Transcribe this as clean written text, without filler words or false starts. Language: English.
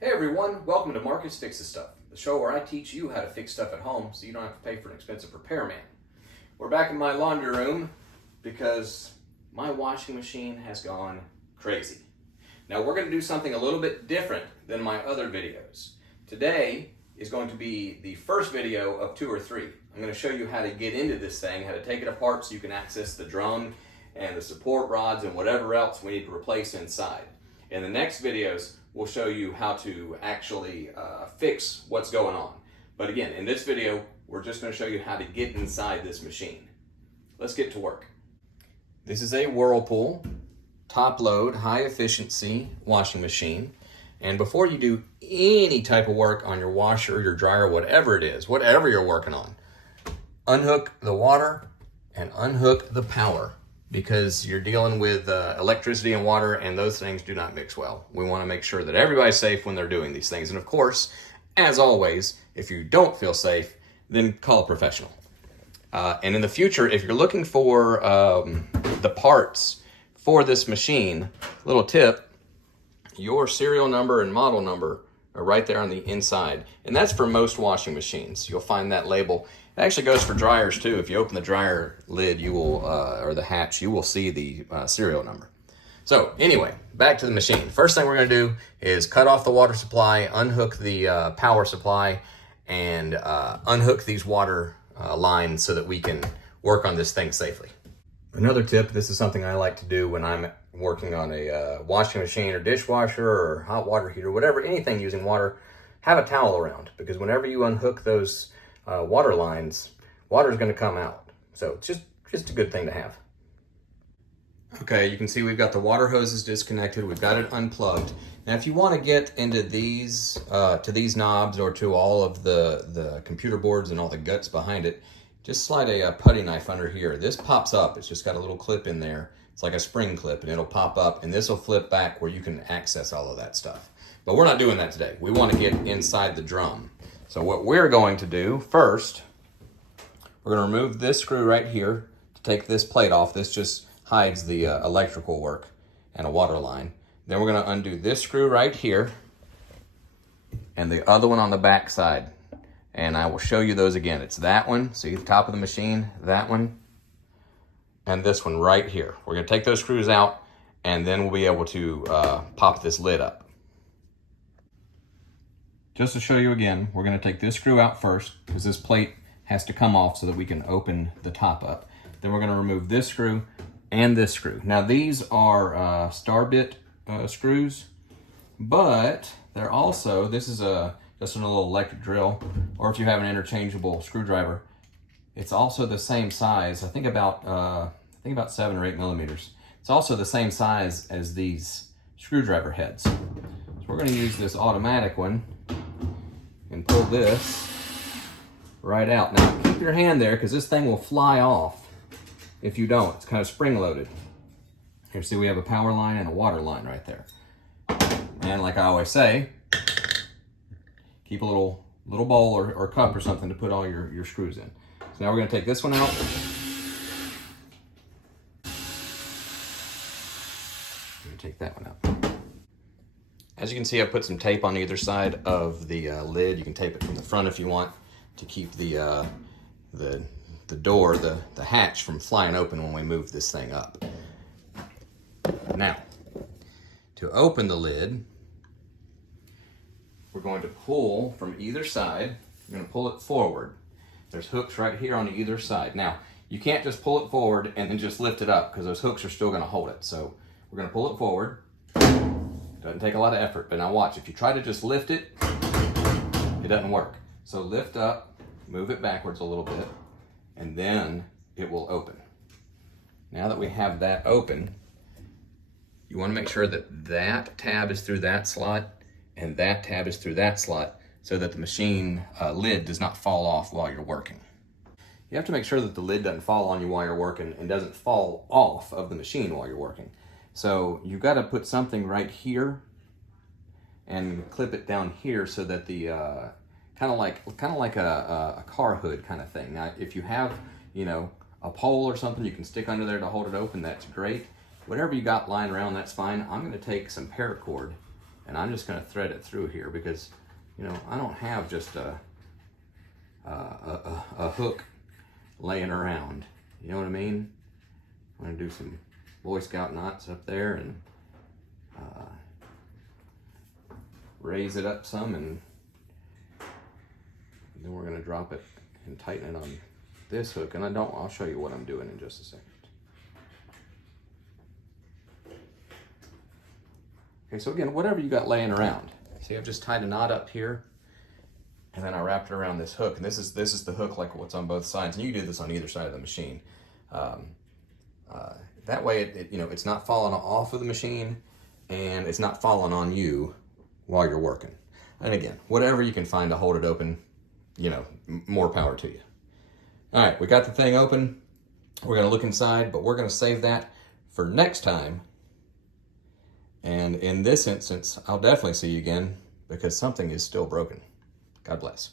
Hey everyone, welcome to Marcus Fixes Stuff, the show where I teach you how to fix stuff at home so you don't have to pay for an expensive repairman. We're back in my laundry room because my washing machine has gone crazy. Now we're going to do something a little bit different than my other videos. Today is going to be the first video of 2 or 3. I'm going to show you how to get into this thing, how to take it apart so you can access the drum and the support rods and whatever else we need to replace inside. In the next videos, we'll show you how to actually fix what's going on. But again, in this video, we're just going to show you how to get inside this machine. Let's get to work. This is a Whirlpool top load, high efficiency washing machine. And before you do any type of work on your washer, your dryer, whatever it is, whatever you're working on, unhook the water and unhook the power, because you're dealing with electricity and water, and those things do not mix well. We want to make sure that everybody's safe when they're doing these things. And of course, as always, if you don't feel safe, then call a professional. And in the future, if you're looking for the parts for this machine, little tip, your serial number and model number are right there on the inside. And that's for most washing machines. You'll find that label. It actually goes for dryers too. If you open the dryer lid, you will, or the hatch, you will see the serial number. So anyway, back to the machine. First thing we're gonna do is cut off the water supply, unhook the power supply, and unhook these water lines so that we can work on this thing safely. Another tip, this is something I like to do when I'm working on a washing machine or dishwasher or hot water heater, whatever, anything using water, have a towel around, because whenever you unhook those water lines, water is going to come out. So it's just a good thing to have. Okay, you can see we've got the water hoses disconnected. We've got it unplugged. Now, if you want to get into these, to these knobs or to all of the computer boards and all the guts behind it, just slide a putty knife under here. This pops up. It's just got a little clip in there. It's like a spring clip, and it'll pop up, and this will flip back where you can access all of that stuff. But we're not doing that today. We want to get inside the drum. So what we're going to do first, we're going to remove this screw right here to take this plate off. This just hides the electrical work and a water line. Then we're going to undo this screw right here and the other one on the back side. And I will show you those again. It's that one, see the top of the machine, that one, and this one right here. We're going to take those screws out, and then we'll be able to pop this lid up. Just to show you again, we're going to take this screw out first, because this plate has to come off so that we can open the top up. Then we're going to remove this screw and this screw. Now these are star bit screws, but they're also, this is just a little electric drill, or if you have an interchangeable screwdriver, it's also the same size. I think about 7 or 8 millimeters. It's also the same size as these screwdriver heads. So we're going to use this automatic one and pull this right out. Now keep your hand there, because this thing will fly off if you don't. It's kind of spring loaded. Here, see, we have a power line and a water line right there. And like I always say, keep a little bowl or cup or something to put all your screws in. So now we're going to take this one out. I'm going to take that one out. As you can see, I put some tape on either side of the lid. You can tape it from the front if you want, to keep the door, the hatch, from flying open when we move this thing up. Now, to open the lid, we're going to pull from either side. We're going to pull it forward. There's hooks right here on either side. Now, you can't just pull it forward and then just lift it up, because those hooks are still going to hold it. So we're going to pull it forward. It doesn't take a lot of effort, but now watch. If you try to just lift it, it doesn't work. So lift up, move it backwards a little bit, and then it will open. Now that we have that open, you want to make sure that that tab is through that slot and that tab is through that slot, so that the machine lid does not fall off while you're working. You have to make sure that the lid doesn't fall on you while you're working and doesn't fall off of the machine while you're working. So you've got to put something right here and clip it down here so that the kind of like a car hood kind of thing. Now, if you have, you know, a pole or something you can stick under there to hold it open, that's great. Whatever you got lying around, that's fine. I'm going to take some paracord And I'm just going to thread it through here because, you know, I don't have just a hook laying around. You know what I mean? I'm going to do some Boy Scout knots up there and raise it up some, and then we're going to drop it and tighten it on this hook. And I'll show you what I'm doing in just a second. Okay, so again, whatever you got laying around. See, I've just tied a knot up here, and then I wrapped it around this hook. And this is the hook like what's on both sides. And you can do this on either side of the machine. That way, it's not falling off of the machine, and it's not falling on you while you're working. And again, whatever you can find to hold it open, more power to you. All right, we got the thing open. We're gonna look inside, but we're gonna save that for next time. And in this instance, I'll definitely see you again because something is still broken. God bless.